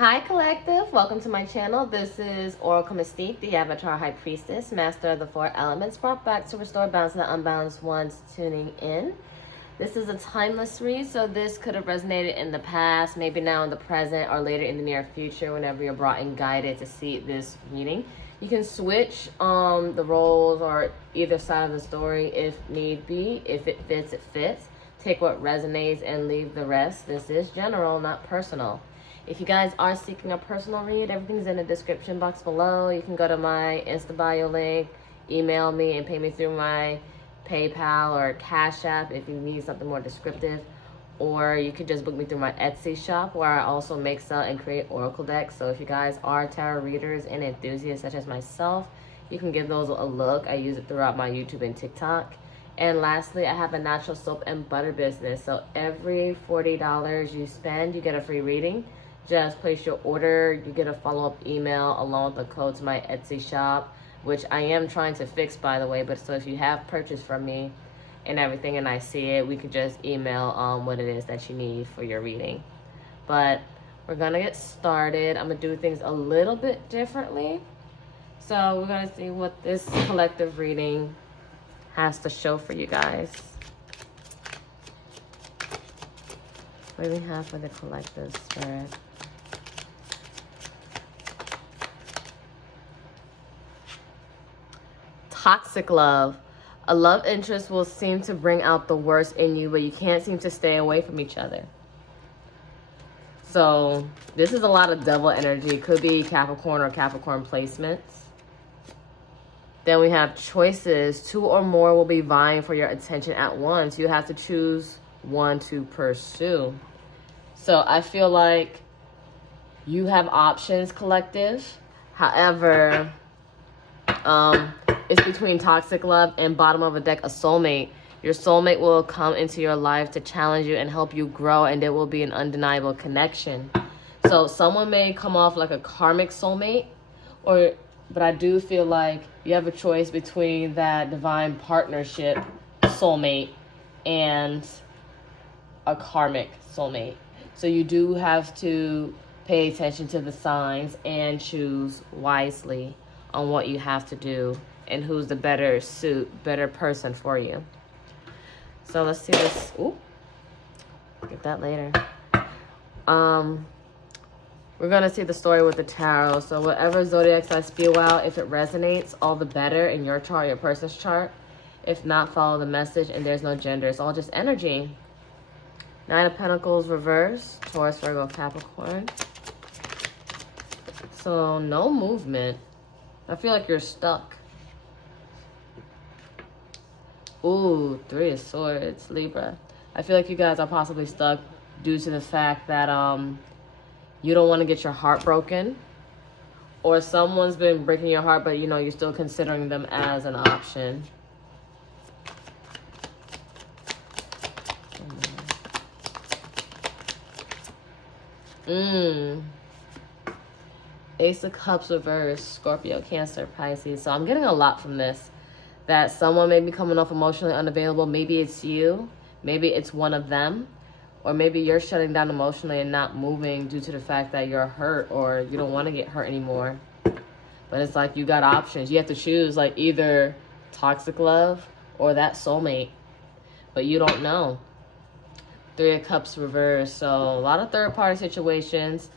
Hi Collective, welcome to my channel. This is Oracle Mystique, the Avatar High Priestess, Master of the Four Elements, brought back to restore balance and the unbalanced ones tuning in. This is a timeless read, so this could have resonated in the past, maybe now in the present, or later in the near future whenever you're brought and guided to see this reading. You can switch the roles or either side of the story if need be. If it fits, it fits. Take what resonates and leave the rest. This is general, not personal. If you guys are seeking a personal read, everything's in the description box below. You can go to my Insta bio link, email me, and pay me through my PayPal or Cash App if you need something more descriptive. Or you could just book me through my Etsy shop where I also make, sell, and create oracle decks. So if you guys are tarot readers and enthusiasts such as myself, you can give those a look. I use it throughout my YouTube and TikTok. And lastly, I have a natural soap and butter business. So every $40 you spend, you get a free reading. Just place your order. You get a follow-up email along with the code to my Etsy shop, which I am trying to fix, by the way. But so if you have purchased from me and everything and I see it, we could just email what it is that you need for your reading. But we're going to get started. I'm going to do things a little bit differently. So we're going to see what this collective reading has to show for you guys. What do we have for the collective spirit? Toxic love. A love interest will seem to bring out the worst in you, but you can't seem to stay away from each other. So this is a lot of devil energy. It could be Capricorn or Capricorn placements. Then we have choices. Two or more will be vying for your attention at once. You have to choose one to pursue. So I feel like you have options, collective. However, it's between toxic love and bottom of a deck, a soulmate. Your soulmate will come into your life to challenge you and help you grow, and there will be an undeniable connection. So someone may come off like a karmic soulmate, but I do feel like you have a choice between that divine partnership soulmate and a karmic soulmate. So you do have to pay attention to the signs and choose wisely on what you have to do and who's the better person for you. So let's see this. Ooh, get that later. We're going to see the story with the tarot. So whatever zodiacs I spew out, if it resonates, all the better in your chart, your person's chart. If not, follow the message, and there's no gender. It's all just energy. Nine of Pentacles reverse, Taurus, Virgo, Capricorn. So no movement. I feel like you're stuck. Ooh, Three of Swords, Libra. I feel like you guys are possibly stuck due to the fact that you don't want to get your heart broken, or someone's been breaking your heart, but you're still considering them as an option. Ace of Cups reverse, Scorpio, Cancer, Pisces. So I'm getting a lot from this. That someone may be coming off emotionally unavailable. Maybe it's you. Maybe it's one of them. Or maybe you're shutting down emotionally and not moving due to the fact that you're hurt or you don't want to get hurt anymore. But it's like you got options. You have to choose like either toxic love or that soulmate. But you don't know. Three of Cups reverse. So a lot of third-party situations.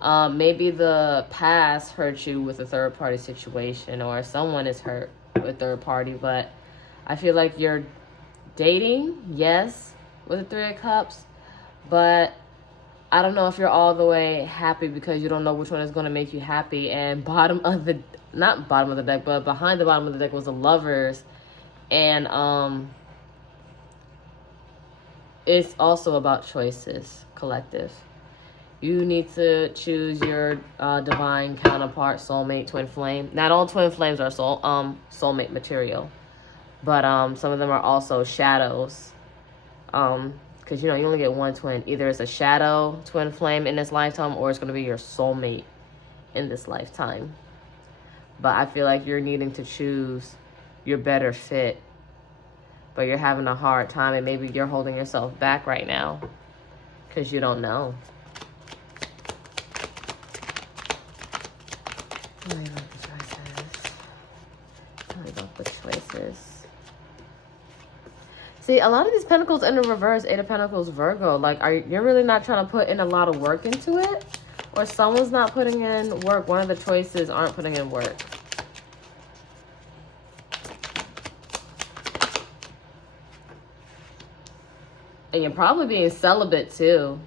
Maybe the past hurt you with a third-party situation, or someone is hurt with third party. But I feel like you're dating, yes, with the Three of Cups. But I don't know if you're all the way happy because you don't know which one is going to make you happy. And not bottom of the deck, but behind the bottom of the deck was the Lovers. And it's also about choices, collective. You need to choose your divine counterpart, soulmate, twin flame. Not all twin flames are soulmate material, but some of them are also shadows. Because you only get one twin. Either it's a shadow twin flame in this lifetime, or it's going to be your soulmate in this lifetime. But I feel like you're needing to choose your better fit, but you're having a hard time, and maybe you're holding yourself back right now because you don't know. Tell me about the choices. Tell me about the choices. See, a lot of these pentacles in the reverse, Eight of Pentacles, Virgo, like, you're really not trying to put in a lot of work into it? Or someone's not putting in work. One of the choices aren't putting in work. And you're probably being celibate too.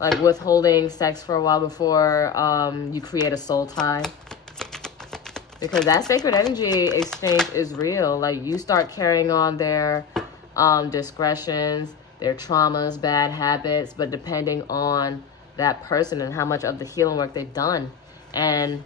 Like withholding sex for a while before you create a soul tie. Because that sacred energy exchange is real. Like you start carrying on their discretions, their traumas, bad habits, but depending on that person and how much of the healing work they've done. And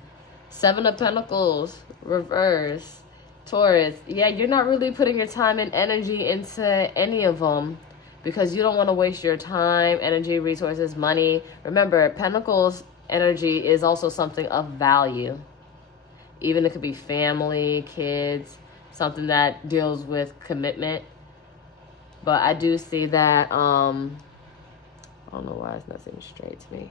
Seven of Pentacles, reverse, Taurus, yeah, you're not really putting your time and energy into any of them because you don't want to waste your time, energy, resources, money. Remember, Pentacles energy is also something of value. Even it could be family, kids, something that deals with commitment. But I do see that, I don't know why it's not seeming straight to me.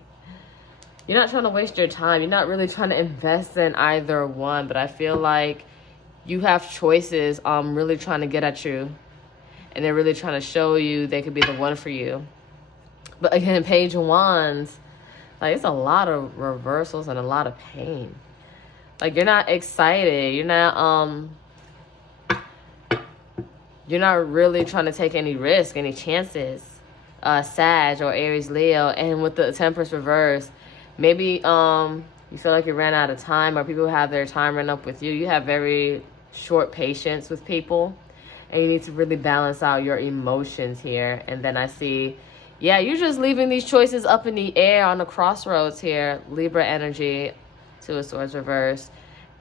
You're not trying to waste your time. You're not really trying to invest in either one. But I feel like you have choices really trying to get at you. And they're really trying to show you they could be the one for you. But again, Page of Wands, like it's a lot of reversals and a lot of pain. Like you're not excited. You're not really trying to take any risk, any chances. Sag or Aries, Leo. And with the Temperance reverse, maybe you feel like you ran out of time or people have their time run up with you. You have very short patience with people. And you need to really balance out your emotions here. And then I see, yeah, you're just leaving these choices up in the air on the crossroads here. Libra energy, Two of Swords reverse.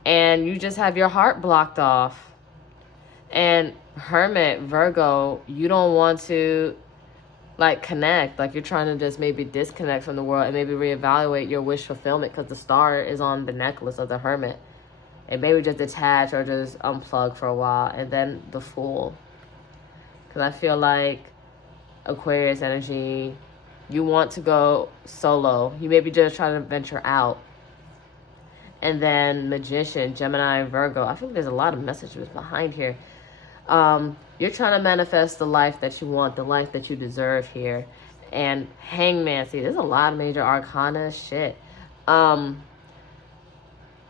And you just have your heart blocked off. And Hermit, Virgo, you don't want to like connect. Like you're trying to just maybe disconnect from the world and maybe reevaluate your wish fulfillment because the star is on the necklace of the Hermit. And maybe just detach or just unplug for a while. And then the Fool. Because I feel like Aquarius energy, you want to go solo. You maybe just trying to venture out. And then Magician, Gemini, Virgo. I feel like there's a lot of messages behind here. You're trying to manifest the life that you want, the life that you deserve here. And Hangman, see, there's a lot of major arcana shit.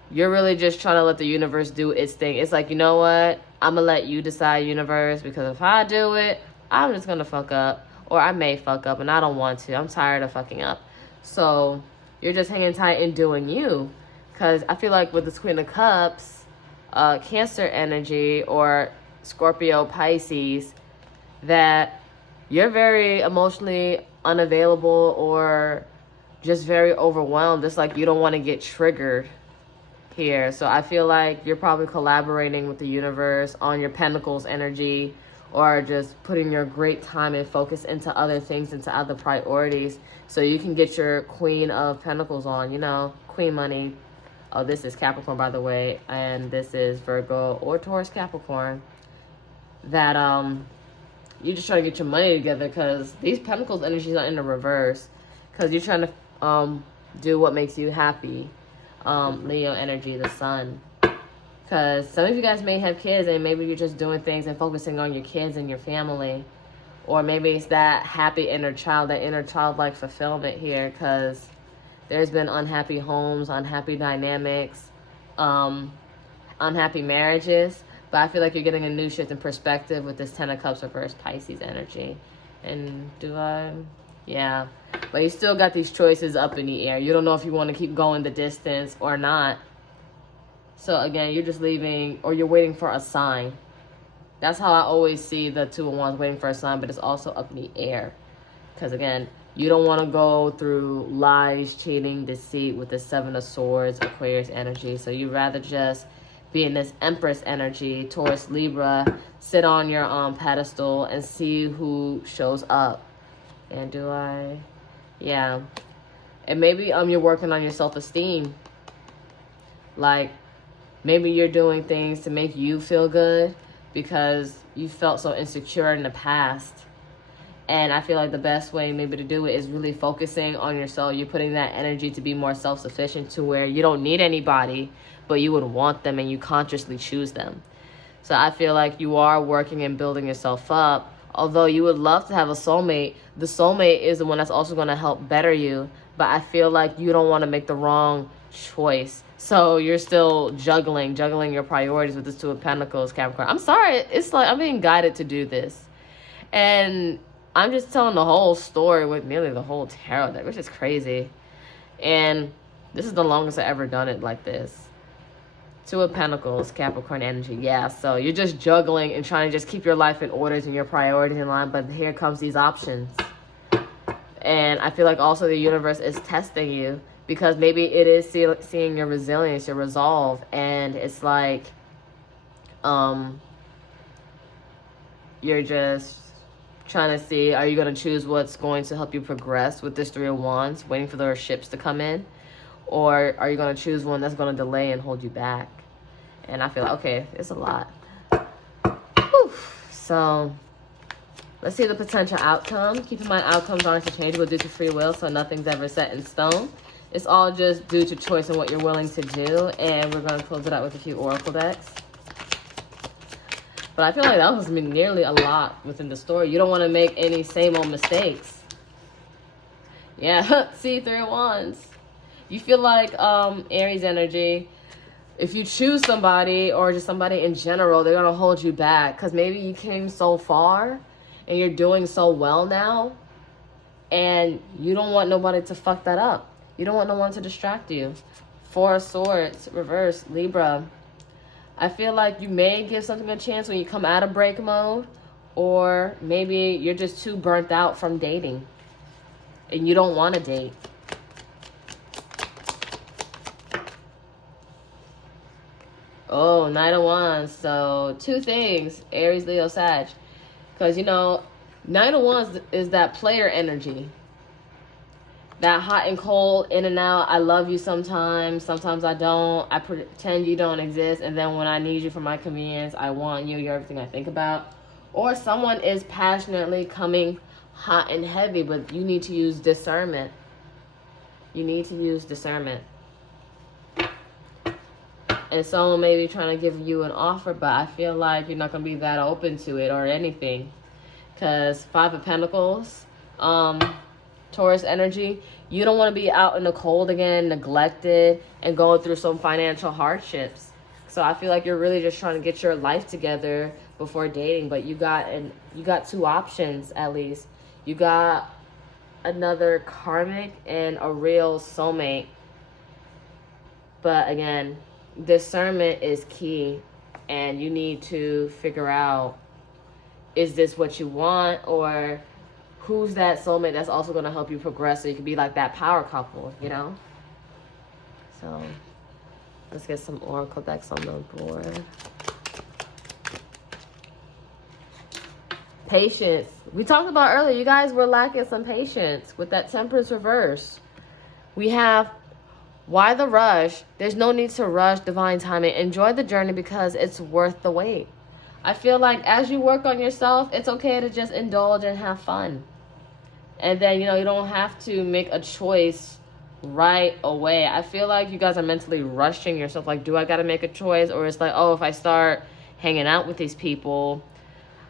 You're really just trying to let the universe do its thing. It's like, you know what? I'm going to let you decide, universe, because if I do it, I'm just going to fuck up. Or I may fuck up, and I don't want to. I'm tired of fucking up. So you're just hanging tight and doing you. Because I feel like with this Queen of Cups, Cancer energy, or Scorpio, Pisces, that you're very emotionally unavailable or just very overwhelmed. Just like you don't want to get triggered here. So I feel like you're probably collaborating with the universe on your Pentacles energy or just putting your great time and focus into other things, into other priorities so you can get your Queen of Pentacles on, you know, Queen money. Oh, this is Capricorn, by the way, and this is Virgo or Taurus Capricorn. That you're just trying to get your money together because these Pentacles energies are in the reverse because you're trying to do what makes you happy. Leo energy, the Sun. Because some of you guys may have kids and maybe you're just doing things and focusing on your kids and your family. Or maybe it's that happy inner child, that inner childlike fulfillment here because there's been unhappy homes, unhappy dynamics, unhappy marriages. But I feel like you're getting a new shift in perspective with this Ten of Cups reverse Pisces energy. And yeah. But you still got these choices up in the air. You don't know if you want to keep going the distance or not. So again, you're just leaving or you're waiting for a sign. That's how I always see the Two of Wands, waiting for a sign, but it's also up in the air. Because again, you don't want to go through lies, cheating, deceit with the Seven of Swords, Aquarius energy. So you'd rather just be in this Empress energy, Taurus, Libra, sit on your pedestal and see who shows up. And yeah. And maybe you're working on your self-esteem. Like maybe you're doing things to make you feel good because you felt so insecure in the past. And I feel like the best way maybe to do it is really focusing on yourself. You're putting that energy to be more self-sufficient, to where you don't need anybody, but you would want them and you consciously choose them. So I feel like you are working and building yourself up. Although you would love to have a soulmate, the soulmate is the one that's also going to help better you. But I feel like you don't want to make the wrong choice. So you're still juggling your priorities with this Two of Pentacles, Capricorn. I'm sorry. It's like I'm being guided to do this. And I'm just telling the whole story with nearly the whole tarot deck, which is crazy. And this is the longest I've ever done it like this. Two of Pentacles, Capricorn energy. Yeah, so you're just juggling and trying to just keep your life in order and your priorities in line. But here comes these options. And I feel like also the universe is testing you, because maybe it is seeing your resilience, your resolve. And it's like you're just trying to see, are you going to choose what's going to help you progress with this Three of Wands, waiting for those ships to come in? Or are you going to choose one that's going to delay and hold you back? And I feel like, okay, it's a lot. Whew. So let's see the potential outcome. Keep in mind, outcomes are interchangeable due to free will, so nothing's ever set in stone. It's all just due to choice and what you're willing to do. And we're going to close it out with a few oracle decks. But I feel like that was nearly a lot within the story. You don't want to make any same old mistakes. Yeah, see, Three of Wands. You feel like Aries energy, if you choose somebody or just somebody in general, they're going to hold you back. Because maybe you came so far and you're doing so well now. And you don't want nobody to fuck that up. You don't want no one to distract you. Four of Swords, reverse, Libra. I feel like you may give something a chance when you come out of break mode. Or maybe you're just too burnt out from dating. And you don't want to date. Oh, Knight of Wands. So, two things. Aries, Leo, Sag. Because, you know, Knight of Wands is that player energy. That hot and cold, in and out. I love you sometimes. Sometimes I don't. I pretend you don't exist. And then when I need you for my convenience, I want you. You're everything I think about. Or someone is passionately coming hot and heavy, but you need to use discernment. You need to use discernment. And someone may be trying to give you an offer, but I feel like you're not going to be that open to it or anything. Because Five of Pentacles, Taurus energy, you don't want to be out in the cold again, neglected, and going through some financial hardships. So I feel like you're really just trying to get your life together before dating. But you got two options at least. You got another karmic and a real soulmate. But again, discernment is key, and you need to figure out, is this what you want, or who's that soulmate that's also going to help you progress so you can be like that power couple, you know? So let's get some oracle decks on the board. Patience. We talked about earlier, you guys were lacking some patience with that Temperance reverse. We have, why the rush? There's no need to rush divine timing. Enjoy the journey because it's worth the wait. I feel like as you work on yourself, it's okay to just indulge and have fun. And then, you know, you don't have to make a choice right away. I feel like you guys are mentally rushing yourself. Like, do I got to make a choice? Or it's like, oh, if I start hanging out with these people,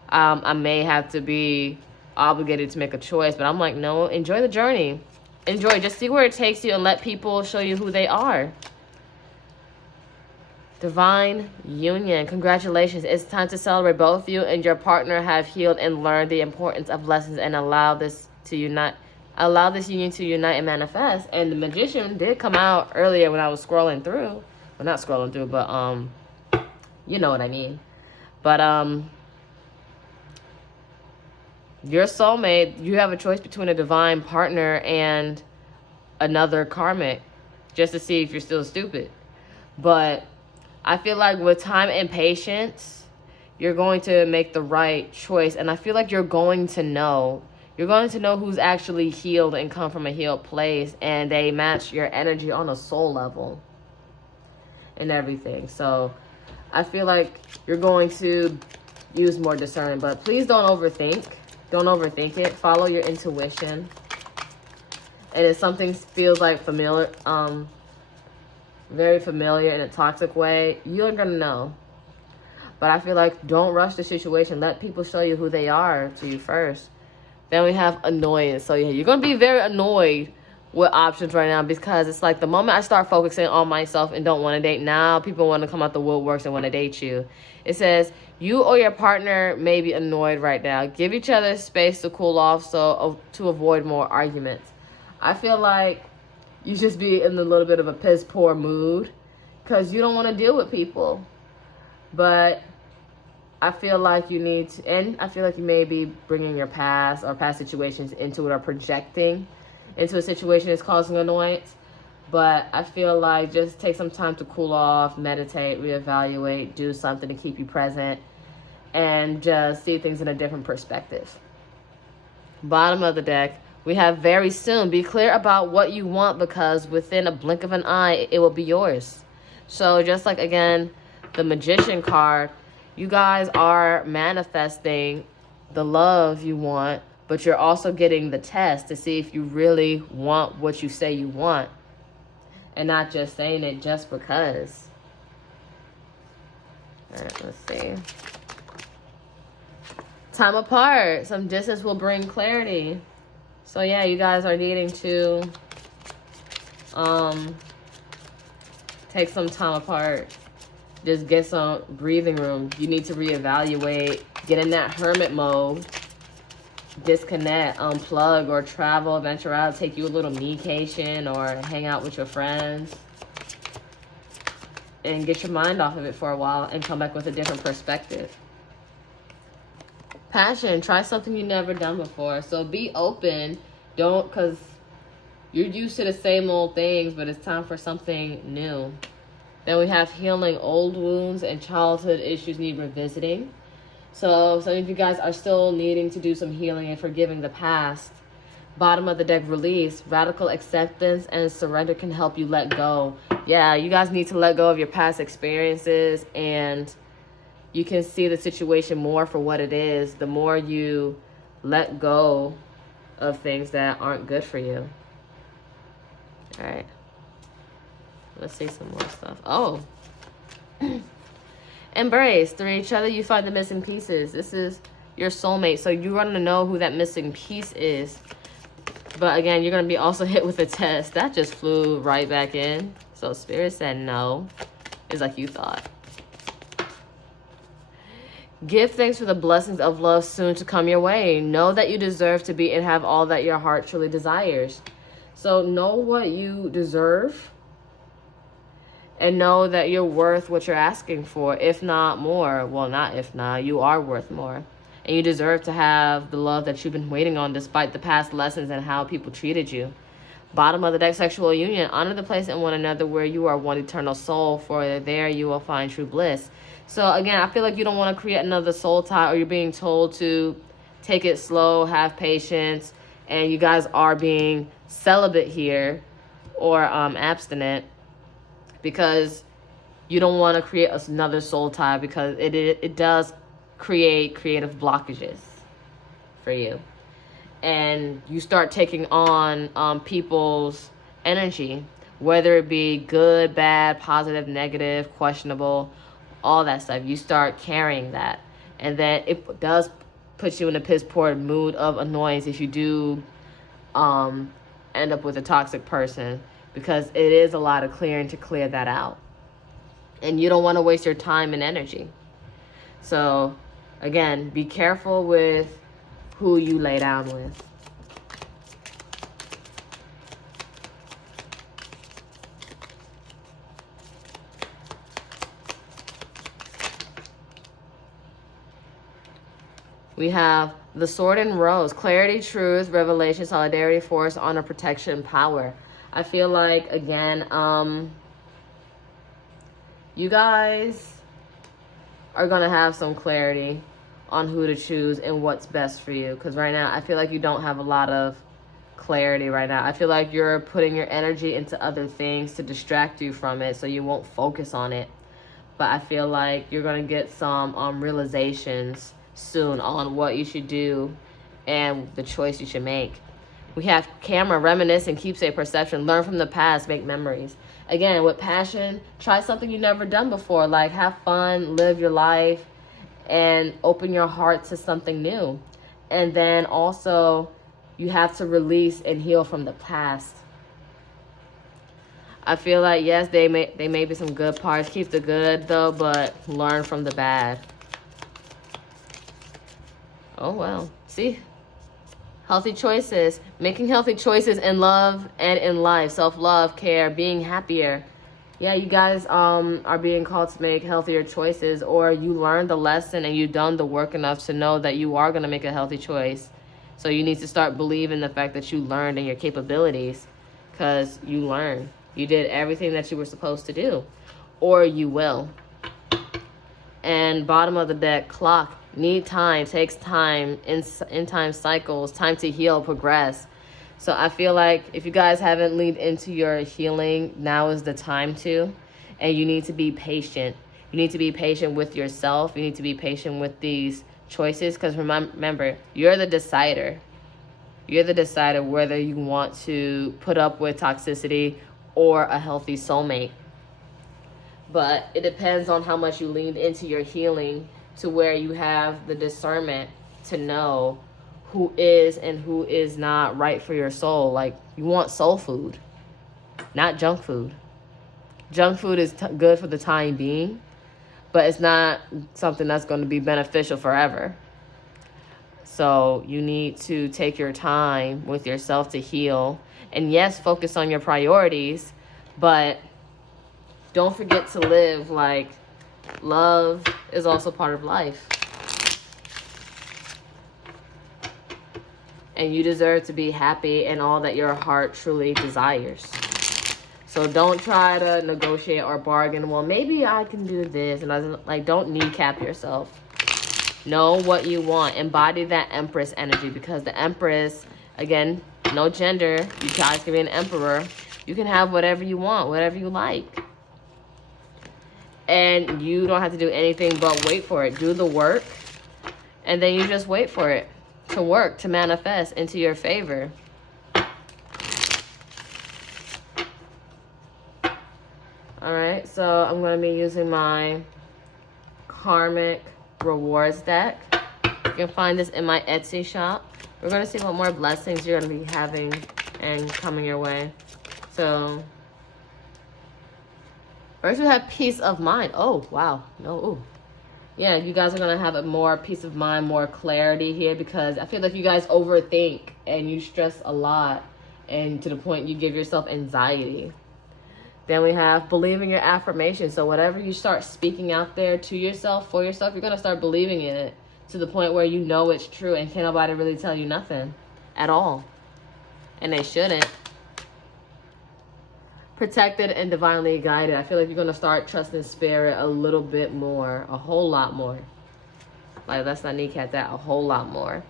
I may have to be obligated to make a choice. But I'm like, no, enjoy the journey. Enjoy. Just see where it takes you and let people show you who they are. Divine union. Congratulations. It's time to celebrate. Both you and your partner have healed and learned the importance of lessons and allow this union to unite and manifest. And the Magician did come out earlier when I was scrolling through. Well, not scrolling through, but you know what I mean. But your soulmate, you have a choice between a divine partner and another karmic, just to see if you're still stupid. But I feel like with time and patience, you're going to make the right choice. And I feel like you're going to know. You're going to know who's actually healed and come from a healed place. And they match your energy on a soul level and everything. So I feel like you're going to use more discernment. But please don't overthink. Don't overthink it. Follow your intuition. And if something feels like familiar, very familiar in a toxic way, you're gonna know. But I feel like don't rush the situation. Let people show you who they are to you first. Then we have annoyance. So yeah, you're gonna be very annoyed with options right now, because it's like the moment I start focusing on myself and don't want to date, now people want to come out the woodworks and want to date you. It says you or your partner may be annoyed right now. Give each other space to cool off to avoid more arguments. I feel like you just be in a little bit of a piss poor mood because you don't want to deal with people. But I feel like you need to, and I feel like you may be bringing your past or past situations into it, or projecting into a situation that's causing annoyance. But I feel like just take some time to cool off, meditate, reevaluate, do something to keep you present, and just see things in a different perspective. Bottom of the deck, we have very soon. Be clear about what you want, because within a blink of an eye, it will be yours. So just like, again, the Magician card, you guys are manifesting the love you want, but you're also getting the test to see if you really want what you say you want, and not just saying it just because. All right, let's see. Time apart. Some distance will bring clarity. So yeah, you guys are needing to take some time apart. Just get some breathing room. You need to reevaluate, get in that hermit mode, disconnect, unplug, or travel, venture out, take you a little vacation, or hang out with your friends, and get your mind off of it for a while and come back with a different perspective. Passion, try something you've never done before. So be open. Don't, because you're used to the same old things, but it's time for something new. Then we have healing. Old wounds and childhood issues need revisiting. So some of you guys are still needing to do some healing and forgiving the past. Bottom of the deck, release. Radical acceptance and surrender can help you let go. Yeah, you guys need to let go of your past experiences, and you can see the situation more for what it is the more you let go of things that aren't good for you. All right. Let's see some more stuff. Oh. Embrace. Through each other, you find the missing pieces. This is your soulmate. So you're going to know who that missing piece is. But again, you're going to be also hit with a test. That just flew right back in. So Spirit said no. It's like you thought. Give thanks for the blessings of love soon to come your way. Know that you deserve to be and have all that your heart truly desires. So know what you deserve. And know that you're worth what you're asking for, if not more. Well, not if not. You are worth more. And you deserve to have the love that you've been waiting on, despite the past lessons and how people treated you. Bottom of the deck, sexual union. Honor the place in one another where you are one eternal soul, for there you will find true bliss. So again, I feel like you don't want to create another soul tie, or you're being told to take it slow, have patience, and you guys are being celibate here, or abstinent, because you don't want to create another soul tie, because it does create creative blockages for you. And you start taking on people's energy, whether it be good, bad, positive, negative, questionable, all that stuff. You start carrying that. And then it does put you in a piss poor mood of annoyance if you do end up with a toxic person, because it is a lot of clearing to clear that out. And you don't want to waste your time and energy. So again, be careful with who you lay down with. We have the Sword and Rose. Clarity, truth, revelation, solidarity, force, honor, protection, power. I feel like, again, you guys are going to have some clarity on who to choose and what's best for you. Because right now, I feel like you don't have a lot of clarity right now. I feel like you're putting your energy into other things to distract you from it, so you won't focus on it. But I feel like you're going to get some realizations soon on what you should do and the choice you should make. We have camera, reminisce, and keepsake perception. Learn from the past, make memories. Again, with passion, try something you've never done before. Like, have fun, live your life, and open your heart to something new. And then also, you have to release and heal from the past. I feel like, yes, they may be some good parts. Keep the good, though, but learn from the bad. Oh, well. See? Healthy choices. Making healthy choices in love and in life. Self-love, care, being happier. Yeah, you guys are being called to make healthier choices, or you learned the lesson and you've done the work enough to know that you are going to make a healthy choice. So you need to start believing the fact that you learned and your capabilities, because you learned. You did everything that you were supposed to do, or you will. And bottom of the deck, clock. Need time, takes time, in time cycles, time to heal, progress. So I feel like if you guys haven't leaned into your healing, now is the time to. And you need to be patient. You need to be patient with yourself. You need to be patient with these choices, because remember, you're the decider. You're the decider whether you want to put up with toxicity or a healthy soulmate. But it depends on how much you leaned into your healing, to where you have the discernment to know who is and who is not right for your soul. Like, you want soul food, not junk food. Junk food is good for the time being, but it's not something that's going to be beneficial forever. So you need to take your time with yourself to heal. And yes, focus on your priorities, but don't forget to live. Like, love is also part of life. And you deserve to be happy in all that your heart truly desires. So don't try to negotiate or bargain. Well, maybe I can do this. And don't kneecap yourself. Know what you want. Embody that Empress energy, because the Empress, again, no gender. You guys can be an emperor. You can have whatever you want, whatever you like. And you don't have to do anything but wait for it. Do the work. And then you just wait for it to work, to manifest into your favor. Alright, so I'm going to be using my Karmic Rewards deck. You can find this in my Etsy shop. We're going to see what more blessings you're going to be having and coming your way. So first we have peace of mind. Oh, wow. No, ooh. Yeah, you guys are going to have a more peace of mind, more clarity here, because I feel like you guys overthink and you stress a lot, and to the point you give yourself anxiety. Then we have believing your affirmations. So whatever you start speaking out there to yourself, for yourself, you're going to start believing in it to the point where you know it's true and can't nobody really tell you nothing at all. And they shouldn't. Protected and divinely guided. I feel like you're going to start trusting spirit a little bit more, a whole lot more. Like, let's not kneecap that, a whole lot more.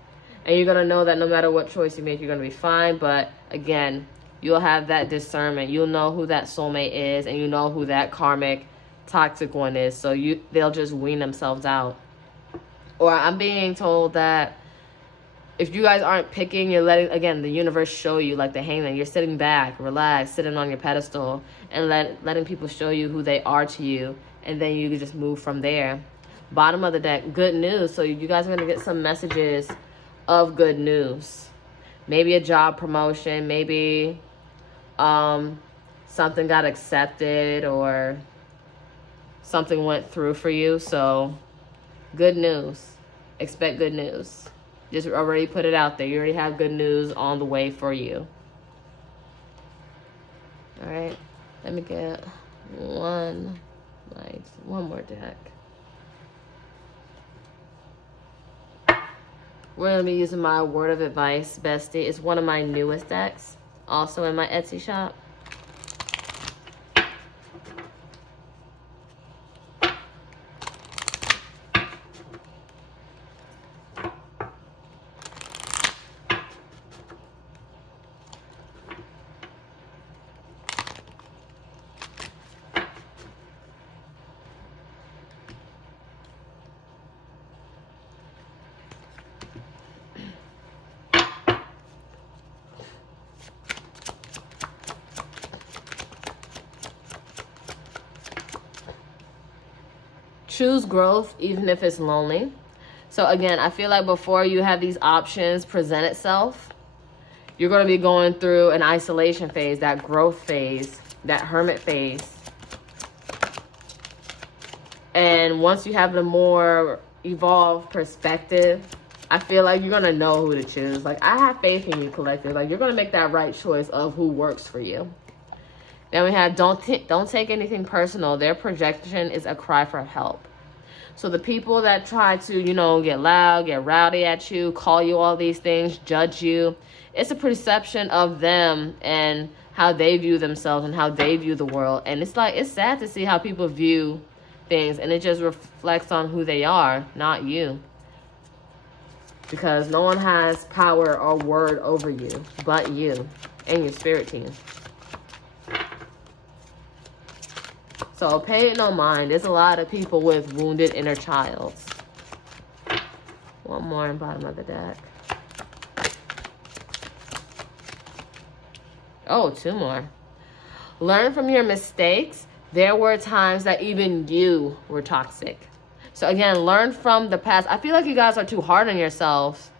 And you're going to know that no matter what choice you make, you're going to be fine. But again, you'll have that discernment. You'll know who that soulmate is, and you know who that karmic toxic one is. So they'll just wean themselves out. Or I'm being told that if you guys aren't picking, you're letting, again, the universe show you, like the hangman. You're sitting back, relaxed, sitting on your pedestal, and letting people show you who they are to you. And then you can just move from there. Bottom of the deck, good news. So you guys are going to get some messages of good news. Maybe a job promotion. Maybe something got accepted, or something went through for you. So good news. Expect good news. Just already put it out there. You already have good news on the way for you. All right. Let me get one more deck. We're going to be using my Word of Advice, Bestie. It's one of my newest decks, also in my Etsy shop. choose growth even if it's lonely. So again, I feel like before you have these options present itself, you're going to be going through an isolation phase, that growth phase, that hermit phase. And once you have the more evolved perspective, I feel like you're going to know who to choose. Like, I have faith in you, collective. Like, you're going to make that right choice of who works for you. Then we have don't take anything personal. Their projection is a cry for help. So the people that try to, you know, get loud, get rowdy at you, call you all these things, judge you, it's a perception of them and how they view themselves and how they view the world. And it's like, it's sad to see how people view things, and it just reflects on who they are, not you. Because no one has power or word over you but you and your spirit team. So pay it no mind. There's a lot of people with wounded inner childs. One more in bottom of the deck. Oh, two more. Learn from your mistakes. There were times that even you were toxic. So again, learn from the past. I feel like you guys are too hard on yourselves.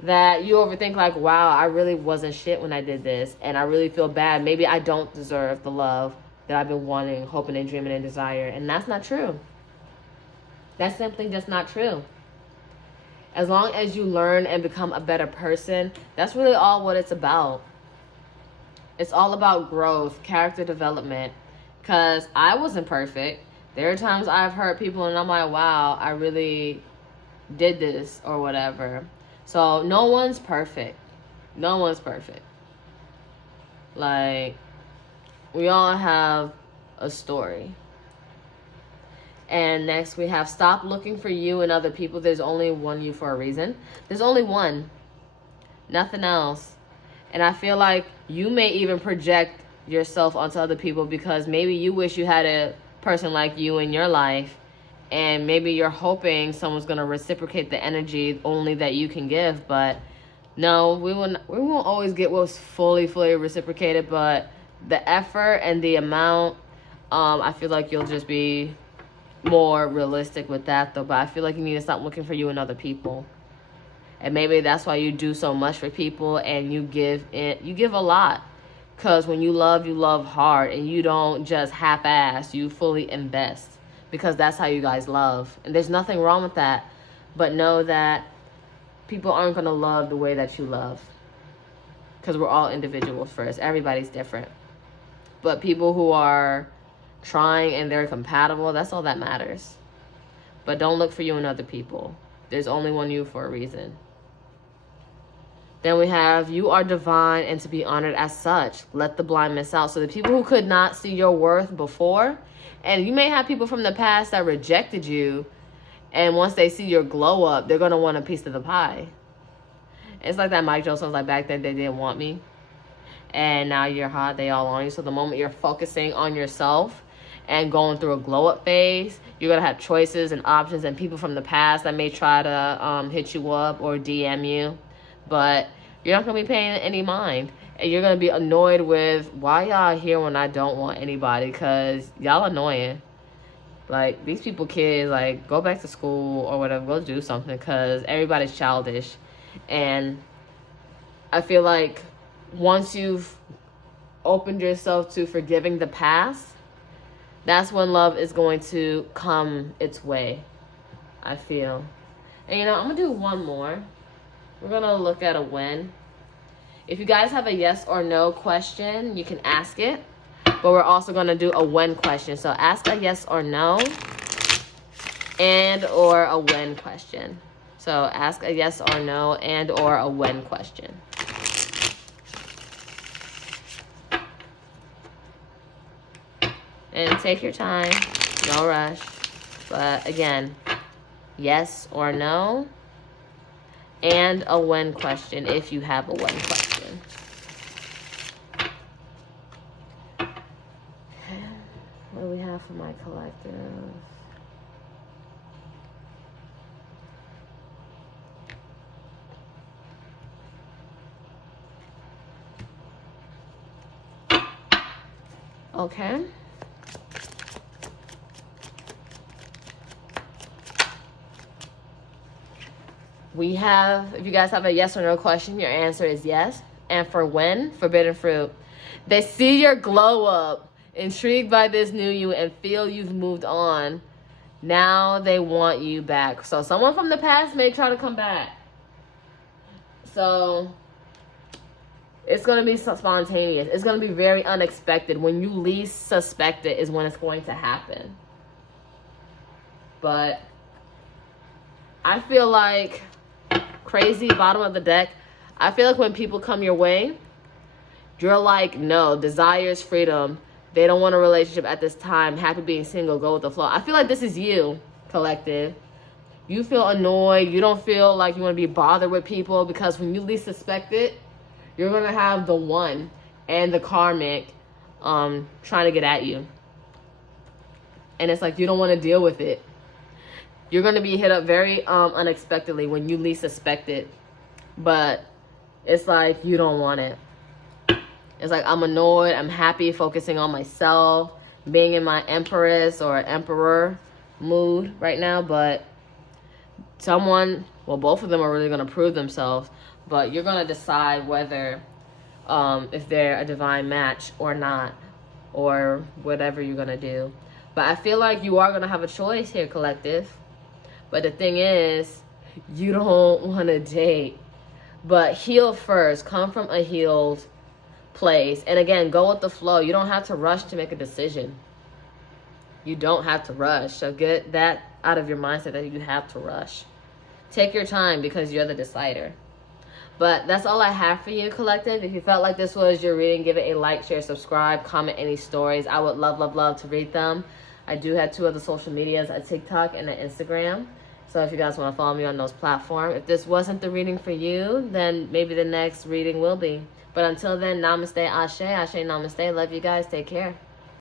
That you overthink like, wow, I really wasn't shit when I did this. And I really feel bad. Maybe I don't deserve the love that I've been wanting, hoping, and dreaming, and desire. And that's not true. That's simply just not true. As long as you learn and become a better person, that's really all what it's about. It's all about growth, character development. Because I wasn't perfect. There are times I've hurt people and I'm like, wow, I really did this or whatever. So no one's perfect. No one's perfect. Like, we all have a story. And next we have stop looking for you and other people. There's only one you for a reason. There's only one. Nothing else. And I feel like you may even project yourself onto other people because maybe you wish you had a person like you in your life, and maybe you're hoping someone's going to reciprocate the energy only that you can give. But no, we won't always get what's fully reciprocated, but the effort and the amount, I feel like you'll just be more realistic with that though. But I feel like you need to stop looking for you in other people. And maybe that's why you do so much for people and you give a lot. Because when you love hard, and you don't just half-ass, you fully invest. Because that's how you guys love. And there's nothing wrong with that. But know that people aren't going to love the way that you love. Because we're all individuals first. Everybody's different. But people who are trying and they're compatible, that's all that matters. But don't look for you in other people. There's only one you for a reason. Then we have, you are divine and to be honored as such. Let the blind miss out. So the people who could not see your worth before, and you may have people from the past that rejected you, and once they see your glow up, they're going to want a piece of the pie. It's like that Mike Joe song, like back then they didn't want me. And now you're hot, they all on you. So the moment you're focusing on yourself and going through a glow up phase, you're going to have choices and options and people from the past that may try to hit you up or DM you. But you're not going to be paying any mind. And you're going to be annoyed with, why y'all here when I don't want anybody? Because y'all annoying. Like, these people, kids, like, go back to school or whatever. Go do something because everybody's childish. And I feel like once you've opened yourself to forgiving the past, that's when love is going to come its way, I feel. And, you know, I'm going to do one more. We're going to look at a when. If you guys have a yes or no question, you can ask it. But we're also going to do a when question. So ask a yes or no and or a when question. So ask a yes or no and or a when question. And take your time. No rush. But again, yes or no. And a when question if you have a when question. What do we have for my collective? Okay. We have, if you guys have a yes or no question, your answer is yes. And for when, forbidden fruit. They see your glow up, intrigued by this new you, and feel you've moved on. Now they want you back. So someone from the past may try to come back. So it's going to be spontaneous. It's going to be very unexpected. When you least suspect it is when it's going to happen. But I feel like, crazy, bottom of the deck, I feel like when people come your way, you're like, no, desire is freedom. They don't want a relationship at this time. Happy being single, go with the flow. I feel like this is you, collective. You feel annoyed. You don't feel like you want to be bothered with people, because when you least suspect it, you're going to have the one and the karmic trying to get at you. And it's like you don't want to deal with it. You're going to be hit up very unexpectedly when you least suspect it. But it's like you don't want it. It's like I'm annoyed. I'm happy focusing on myself, being in my empress or emperor mood right now. But someone, well, both of them are really going to prove themselves. But you're going to decide whether if they're a divine match or not, or whatever you're going to do. But I feel like you are going to have a choice here, collective. But the thing is, you don't want to date. But heal first. Come from a healed place. And again, go with the flow. You don't have to rush to make a decision. You don't have to rush. So get that out of your mindset that you have to rush. Take your time, because you're the decider. But that's all I have for you, collective. If you felt like this was your reading, give it a like, share, subscribe, comment any stories. I would love, love, love to read them. I do have 2 other social medias, a TikTok and an Instagram. So if you guys want to follow me on those platforms. If this wasn't the reading for you, then maybe the next reading will be. But until then, namaste, ashe, ashe, namaste. Love you guys. Take care.